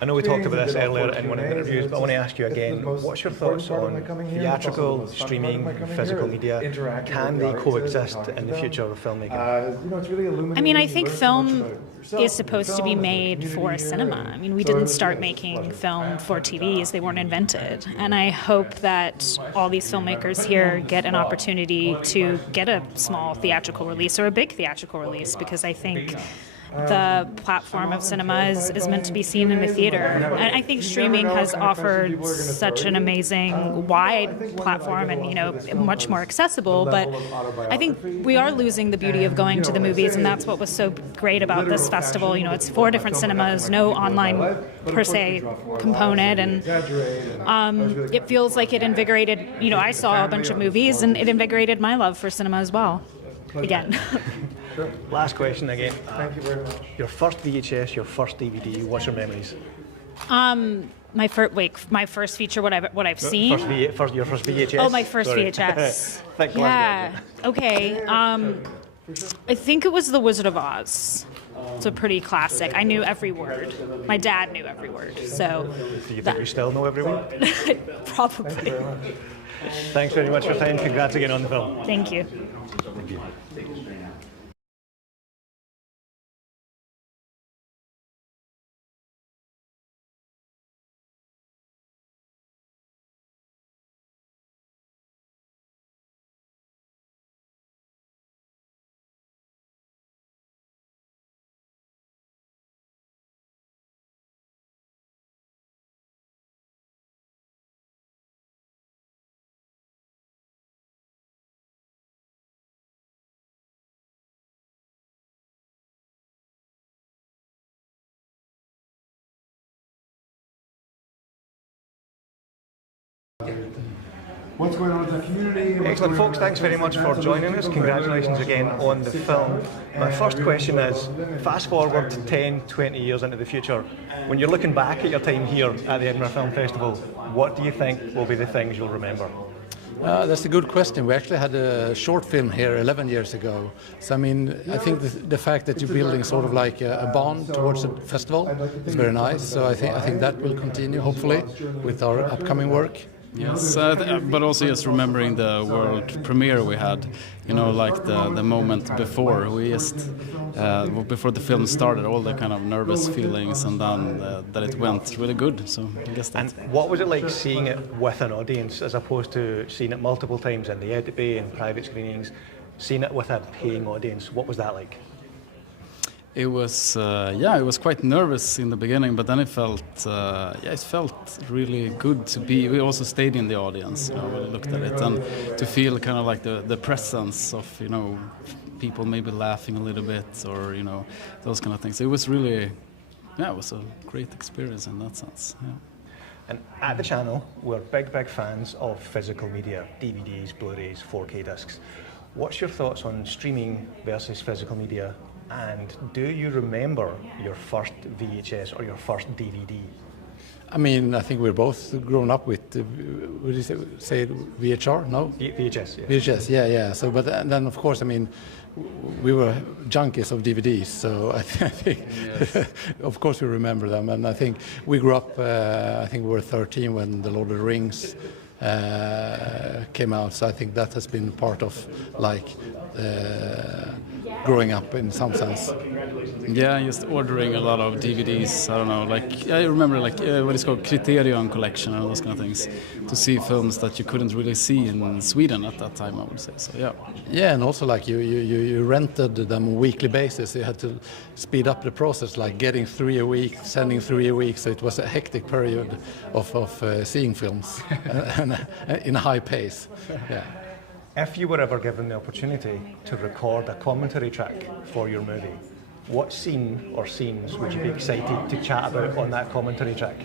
I know we talked about this earlier in one of the interviews, but I want to ask you again, what's your thoughts on theatrical, streaming, physical media? Can they coexist in the future of filmmaking? I mean, I think film is supposed to be made for cinema. I mean, we didn't start making film for TVs, they weren't invented. And I hope that all these filmmakers here get an opportunity to get a small theatrical release or a big theatrical release, because I think the platform of cinema is meant to be seen in the theater. And I think streaming has offered such an amazing wide platform and, you know, much more accessible, but I think we are losing the beauty of going to the movies, and that's what was so great about this festival. You know, it's 4 different cinemas, no online per se component, and it feels like it invigorated, you know, I saw a bunch of movies and it invigorated my love for cinema as well, again. Last question again. Thank you very much. Your first VHS, your first DVD, what's your memories? My first feature, what I've seen. Your first VHS. Oh, my first VHS. Yeah. Okay. I think it was The Wizard of Oz. It's a pretty classic. I knew every word. My dad knew every word. So. Do you think you still know every word? Probably. Thanks very much for your time. Congrats again on the film. Thank you. Thank you. What's going on in the community? Excellent, folks. Thanks very much for joining us. Congratulations again on the film. My first question is, fast forward 10, 20 years into the future, when you're looking back at your time here at the Edinburgh Film Festival, what do you think will be the things you'll remember? That's a good question. We actually had a short film here 11 years ago. So I mean, I think the fact that you're building sort of like a bond towards the festival is very nice. So I think that will continue, hopefully, with our upcoming work. Yes, but also just remembering the world premiere we had, you know, like the moment before before the film started, all the kind of nervous feelings, and then that it went really good. So I guess that. And what was it like seeing it with an audience as opposed to seeing it multiple times in the Edinburgh and private screenings, seeing it with a paying audience? What was that like? It was it was quite nervous in the beginning, but then it felt really good to be. We also stayed in the audience, you know, when we looked at it, and to feel kind of like the presence of, you know, people maybe laughing a little bit, or, you know, those kind of things. It was really, it was a great experience in that sense. Yeah. And at the channel, we're big fans of physical media, DVDs, Blu-rays, 4K discs. What's your thoughts on streaming versus physical media? And do you remember your first VHS or your first DVD? I mean, I think we're both grown up with, would you say VHR? No? VHS, yeah. VHS, yeah. So, but then of course, I mean, we were junkies of DVDs, so I think yes. Of course we remember them. And I think we grew up, I think we were 13 when The Lord of the Rings came out, so I think that has been part of, like, growing up in some sense. Yeah, just ordering a lot of DVDs. I don't know, like I remember what is called Criterion collection and those kind of things, to see films that you couldn't really see in Sweden at that time, I would say. So yeah. Yeah, and also like you rented them on a weekly basis. You had to speed up the process, like getting 3 a week, sending 3 a week. So it was a hectic period of seeing films and in a high pace. Yeah. If you were ever given the opportunity to record a commentary track for your movie, what scene or scenes would you be excited to chat about on that commentary track?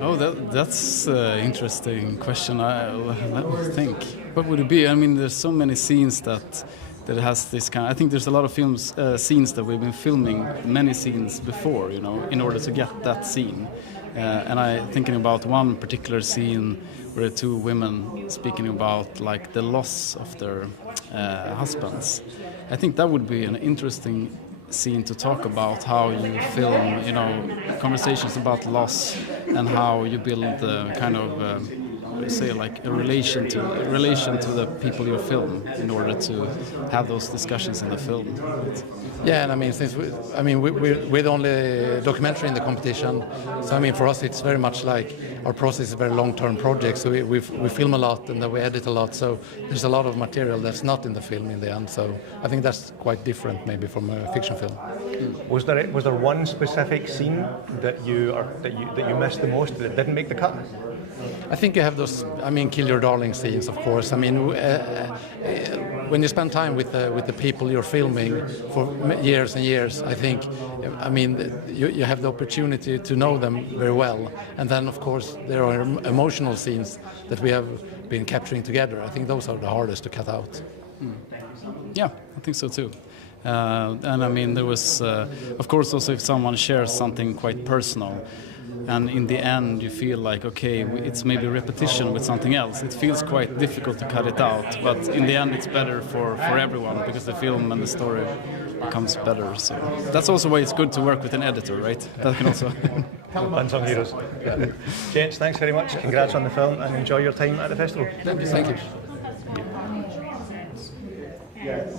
Oh, that's an interesting question. Let me think. What would it be? I mean, there's so many scenes that has this kind. I think there's a lot of scenes that we've been filming many scenes before, you know, in order to get that scene. And I'm thinking about one particular scene where 2 women speaking about like the loss of their husbands. I think that would be an interesting scene to talk about, how you film, you know, conversations about loss and how you build kind of say like a relation to the people you film in order to have those discussions in the film. Yeah, and I mean, since we're the only documentary in the competition, so I mean, for us it's very much like our process is a very long-term project. So we film a lot and then we edit a lot. So there's a lot of material that's not in the film in the end. So I think that's quite different maybe from a fiction film. Was there one specific scene that you missed the most that didn't make the cut? I think you have those, I mean, kill your darling scenes, of course. I mean, when you spend time with the people you're filming for years and years, I think, I mean, you have the opportunity to know them very well. And then, of course, there are emotional scenes that we have been capturing together. I think those are the hardest to cut out. Yeah, I think so too. And I mean, there was, of course, also if someone shares something quite personal, and in the end you feel like, okay, it's maybe repetition with something else. It feels quite difficult to cut it out, but in the end it's better for everyone because the film and the story becomes better. So that's also why it's good to work with an editor, right? That can also Unsung heroes. Yeah. Gents, thanks very much. Congrats on the film and enjoy your time at the festival. Thank you. Yeah.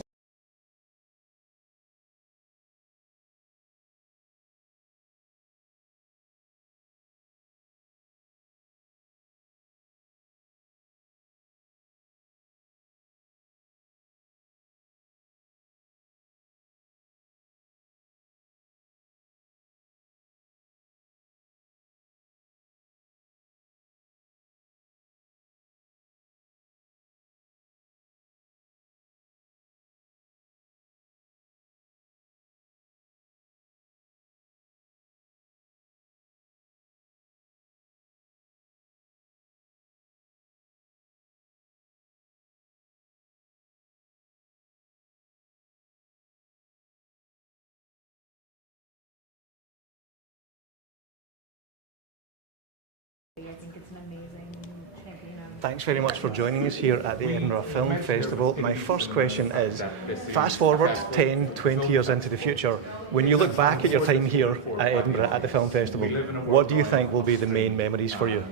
I think it's an amazing campaign. Thanks very much for joining us here at the Edinburgh Film Festival. My first question is, fast forward 10, 20 years into the future, when you look back at your time here at Edinburgh at the Film Festival, what do you think will be the main memories for you?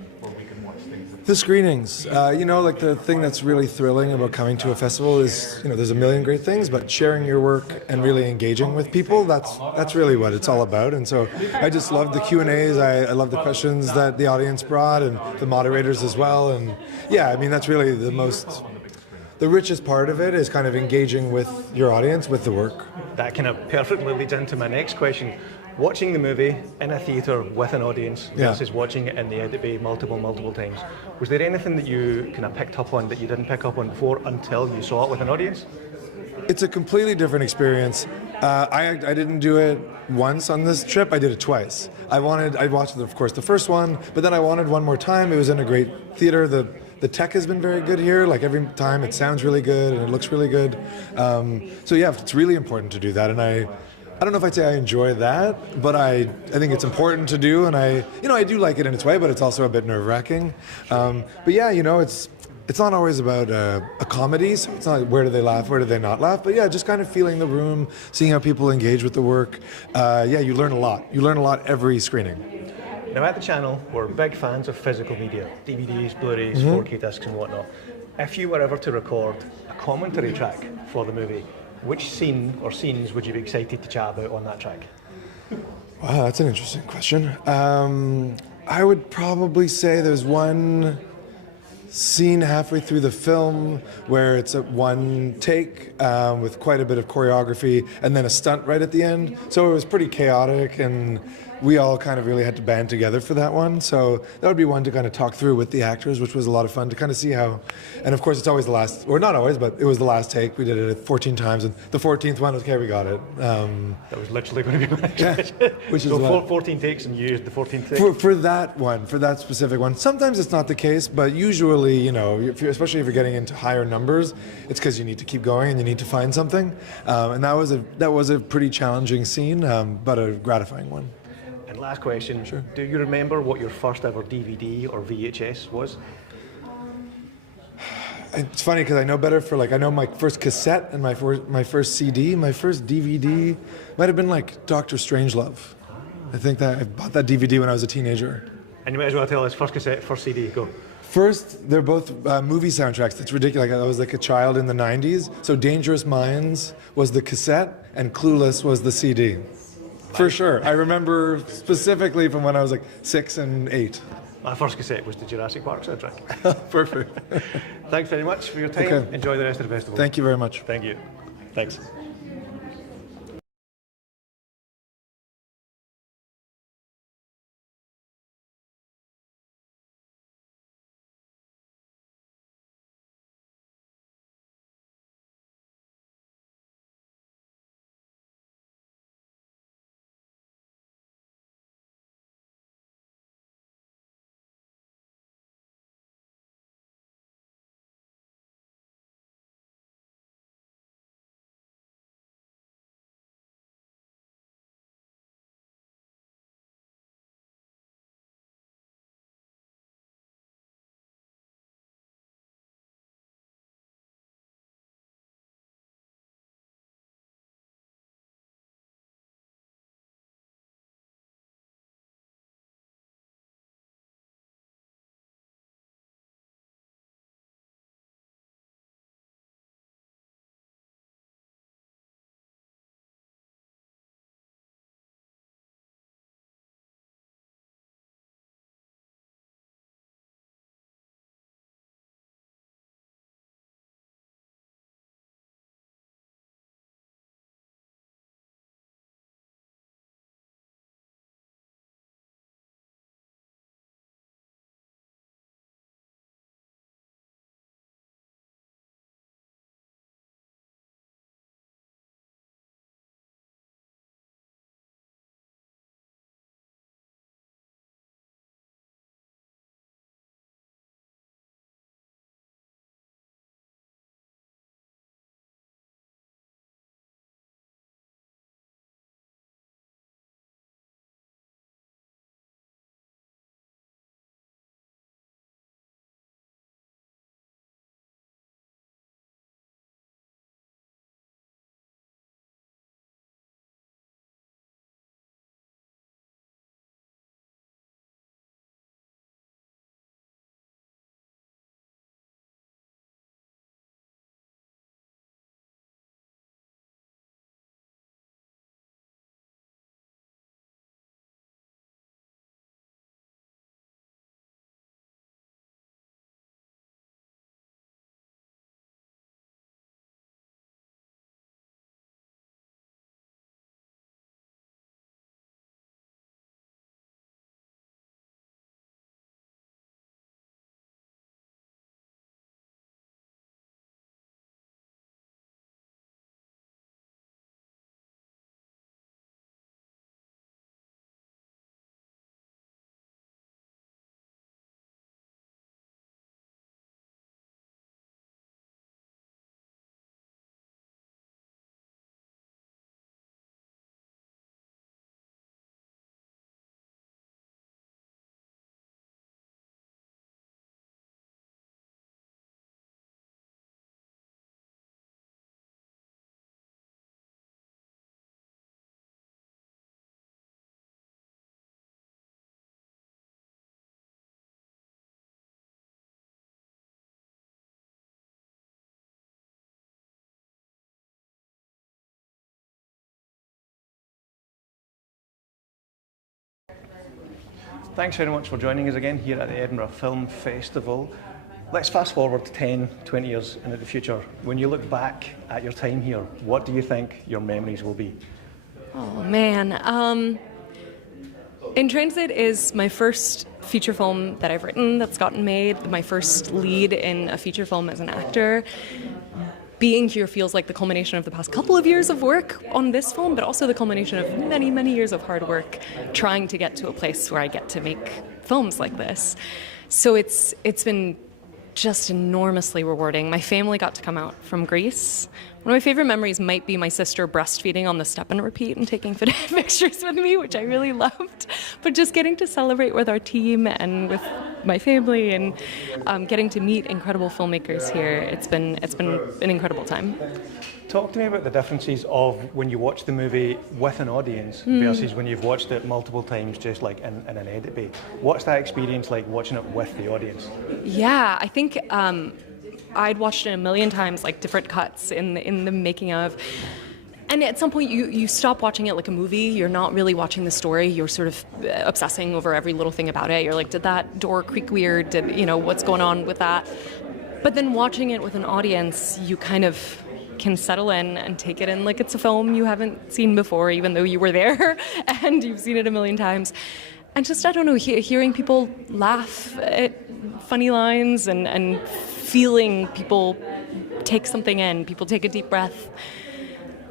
The screenings. You know, like the thing that's really thrilling about coming to a festival is, you know, there's a million great things, but sharing your work and really engaging with people, that's really what it's all about. And so I just loved the Q&As, I love the questions that the audience brought and the moderators as well. And yeah, I mean, that's really the richest part of it is kind of engaging with your audience, with the work. That kind of perfectly leads into my next question. Watching the movie in a theatre with an audience versus watching it in the edit bay multiple times, was there anything that you kind of picked up on that you didn't pick up on before until you saw it with an audience? It's a completely different experience. I didn't do it once on this trip, I did it twice. I watched, of course, the first one, but then I wanted one more time. It was in a great theatre. The tech has been very good here. Like every time it sounds really good and it looks really good. So yeah, it's really important to do that. And I don't know if I'd say I enjoy that, but I think it's important to do, and I do like it in its way, but it's also a bit nerve-wracking. But yeah, you know, it's not always about a comedy, so it's not like where do they laugh, where do they not laugh, but yeah, just kind of feeling the room, seeing how people engage with the work. Yeah, you learn a lot. You learn a lot every screening. Now at the channel, we're big fans of physical media, DVDs, Blu-rays, 4K discs and whatnot. If you were ever to record a commentary track for the movie, which scene or scenes would you be excited to chat about on that track? Wow, that's an interesting question. I would probably say there's one scene halfway through the film where it's a one take with quite a bit of choreography and then a stunt right at the end. So it was pretty chaotic, and we all kind of really had to band together for that one. So that would be one to kind of talk through with the actors, which was a lot of fun to kind of see how. And of course, it's always the last, or not always, but it was the last take. We did it 14 times, and the 14th one, okay, we got it. That was literally going to be my next question. Which is so 14 takes, and you used the 14th take? For that one, for that specific one. Sometimes it's not the case, but usually, you know, especially if you're getting into higher numbers, it's because you need to keep going and you need to find something. And that was a pretty challenging scene, but a gratifying one. And last question, sure. Do you remember what your first ever DVD or VHS was? It's funny because I know better for I know my first cassette and my first CD. My first DVD might have been like Dr. Strangelove. I think that I bought that DVD when I was a teenager. And you might as well tell us first cassette, first CD, go. First, they're both movie soundtracks. It's ridiculous. I was like a child in the 90s. So Dangerous Minds was the cassette and Clueless was the CD. For sure. I remember specifically from when I was like 6 and 8. My first cassette was the Jurassic Park soundtrack. Perfect. Thanks very much for your time. Okay. Enjoy the rest of the festival. Thank you very much. Thank you. Thanks. Thanks very much for joining us again here at the Edinburgh Film Festival. Let's fast forward 10, 20 years into the future. When you look back at your time here, what do you think your memories will be? Oh man, In Transit is my first feature film that I've written that's gotten made, my first lead in a feature film as an actor. Being here feels like the culmination of the past couple of years of work on this film, but also the culmination of many, many years of hard work trying to get to a place where I get to make films like this. So it's been just enormously rewarding. My family got to come out from Greece. One of my favorite memories might be my sister breastfeeding on the step and repeat and taking pictures with me, which I really loved. But just getting to celebrate with our team and with my family and getting to meet incredible filmmakers here, it's been an incredible time. Talk to me about the differences of when you watch the movie with an audience versus when you've watched it multiple times just like in an edit bay. What's that experience like watching it with the audience? Yeah, I think I'd watched it a million times, like different cuts in the making of. And at some point you stop watching it like a movie. You're not really watching the story. You're sort of obsessing over every little thing about it. You're like, did that door creak weird? Did, what's going on with that? But then watching it with an audience, you kind of can settle in and take it in like it's a film you haven't seen before, even though you were there and you've seen it a million times. And just, I don't know, hearing people laugh at funny lines and feeling people take something in, people take a deep breath.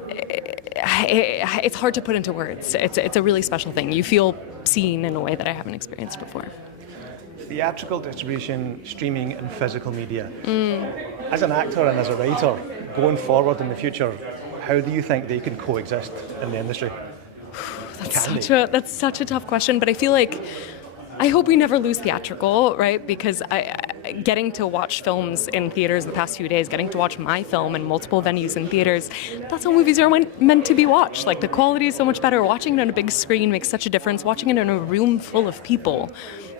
It's hard to put into words. It's a really special thing. You feel seen in a way that I haven't experienced before. Theatrical distribution, streaming and physical media. As an actor and as a writer, going forward in the future, how do you think they can coexist in the industry? That's such a tough question, but I feel like I hope we never lose theatrical, right? Because getting to watch films in theaters the past few days, getting to watch my film in multiple venues in theaters, that's how movies are meant to be watched. Like, the quality is so much better. Watching it on a big screen makes such a difference. Watching it in a room full of people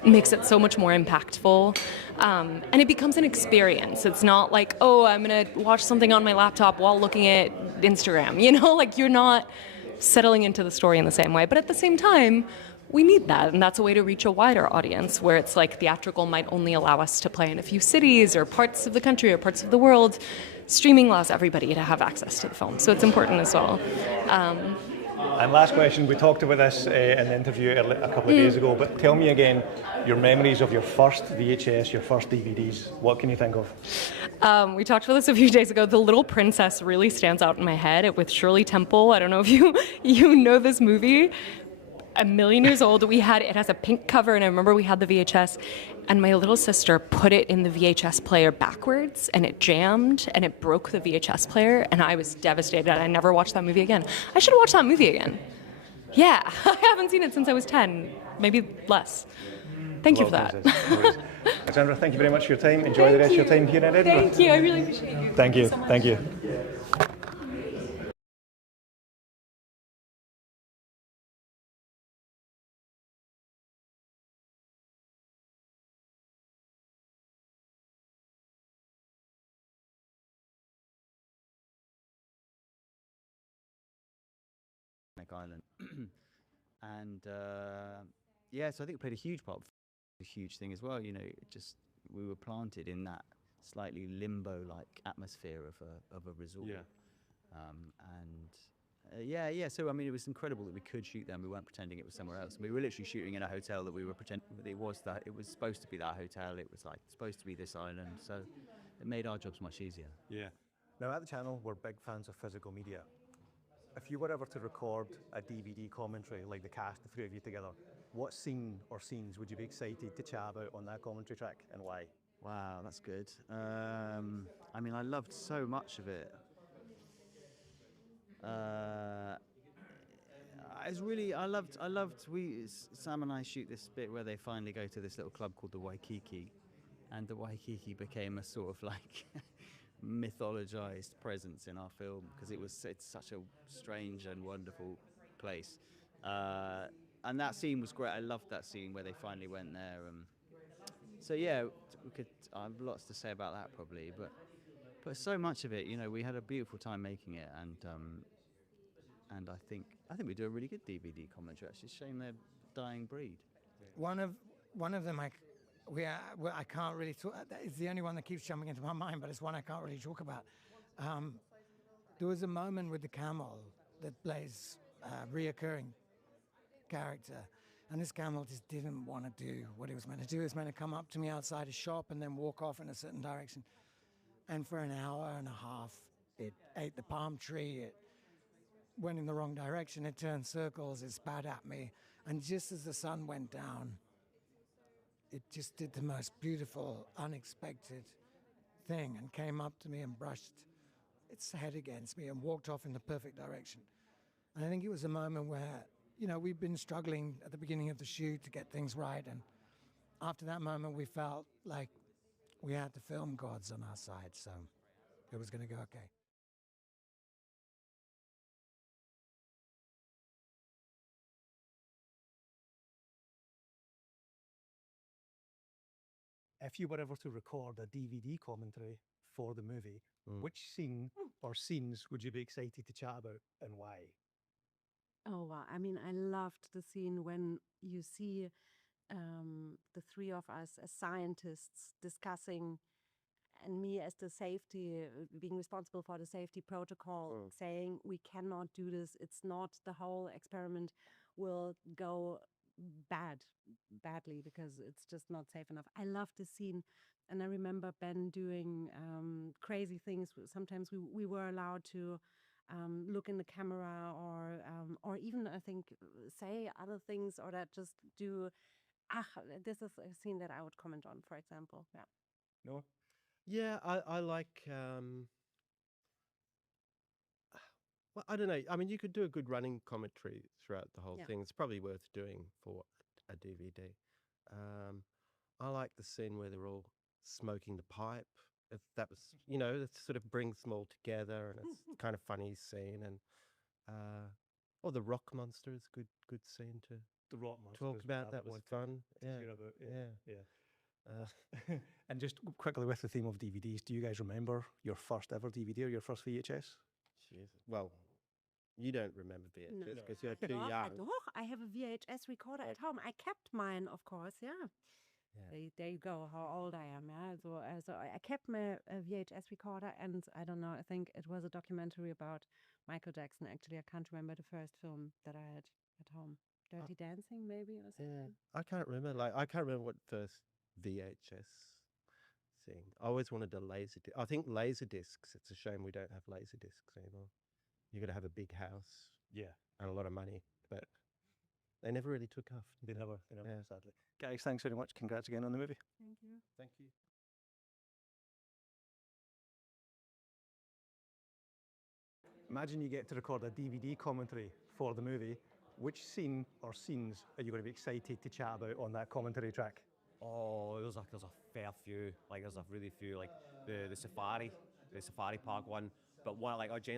makes it so much more impactful. And it becomes an experience. It's not like, oh, I'm going to watch something on my laptop while looking at Instagram. Like, you're not settling into the story in the same way. But at the same time, we need that, and that's a way to reach a wider audience, where it's like theatrical might only allow us to play in a few cities or parts of the country or parts of the world. Streaming allows everybody to have access to the film, so it's important as well. And last question, we talked about this in the interview a couple of days ago, but tell me again your memories of your first VHS, your first DVDs. What can you think of? We talked about this a few days ago. The Little Princess really stands out in my head with Shirley Temple. I don't know if you know this movie. A million years old. It has a pink cover, and I remember we had the VHS, and my little sister put it in the VHS player backwards, and it jammed, and it broke the VHS player, and I was devastated. I never watched that movie again. I should watch that movie again. Yeah, I haven't seen it since I was 10, maybe less. Thank you for that. Alexandra, thank you very much for your time. Enjoy the rest of your time here at Edinburgh. Thank you, I really appreciate you. Thank you, so much. thank you. Island. And yeah, so I think it played a huge part, a huge thing as well. We were planted in that slightly limbo-like atmosphere of a resort. Yeah. So I mean, it was incredible that we could shoot them. We weren't pretending it was somewhere else. We were literally shooting in a hotel that we were pretending it was supposed to be that hotel. It was like supposed to be this island. So it made our jobs much easier. Yeah. Now at the channel, we're big fans of physical media. If you were ever to record a DVD commentary, like the cast, the three of you together, what scene or scenes would you be excited to chat about on that commentary track, and why? Wow, that's good. I mean, I loved so much of it. Sam and I shoot this bit where they finally go to this little club called the Waikiki, and the Waikiki became a sort of like mythologized presence in our film because it's such a strange and wonderful place, and that scene was great. I loved that scene where they finally went there. So yeah, I have lots to say about that probably, but so much of it, we had a beautiful time making it, and I think we do a really good DVD commentary. Actually, it's a shame they're a dying breed. One of them I can't really talk. It's the only one that keeps jumping into my mind, but it's one I can't really talk about. There was a moment with the camel that plays a reoccurring character, and this camel just didn't want to do what it was meant to do. It was meant to come up to me outside a shop and then walk off in a certain direction. And for an hour and a half, it ate the palm tree. It went in the wrong direction. It turned circles. It spat at me. And just as the sun went down, it just did the most beautiful, unexpected thing and came up to me and brushed its head against me and walked off in the perfect direction. And I think it was a moment where, we've been struggling at the beginning of the shoot to get things right. And after that moment, we felt like we had the film gods on our side, so it was going to go okay. If you were ever to record a DVD commentary for the movie, which scene or scenes would you be excited to chat about and why? Oh, wow. I mean, I loved the scene when you see the three of us as scientists discussing, and me as the safety, being responsible for the safety protocol, saying we cannot do this. It's not, the whole experiment will go badly because it's just not safe enough. I love this scene. And I remember Ben doing crazy things. Sometimes we were allowed to look in the camera or even, I think, say other things, or that just do, this is a scene that I would comment on, for example. Yeah. Noah? Yeah, I like, well, I don't know. I mean, you could do a good running commentary throughout the whole Yeah. thing. It's probably worth doing for a DVD. I like the scene where they're all smoking the pipe. If that was, it sort of brings them all together, and it's kind of funny scene. And or the rock monster is good scene to The rock monster talk about. That was fun. Yeah, About, yeah. And just quickly with the theme of DVDs, do you guys remember your first ever DVD or your first VHS? Jesus. Well, you don't remember VHS because you're too Doch, young. I have a VHS recorder at home. I kept mine, of course, yeah. There you go, how old I am, yeah. So I kept my VHS recorder, and I don't know, I think it was a documentary about Michael Jackson, actually. I can't remember the first film that I had at home. Dirty Dancing, maybe, or something? I can't remember. I can't remember what first VHS thing. I always wanted a laserdisc. I think laserdiscs. It's a shame we don't have laserdiscs anymore. You got to have a big house, and a lot of money, but they never really took off. They never, sadly. Guys, thanks very much. Congrats again on the movie. Thank you. Thank you. Imagine you get to record a DVD commentary for the movie. Which scene or scenes are you going to be excited to chat about on that commentary track? Oh, there's a fair few. Like, there's a really few. Like the safari park one. But one, like, I genuinely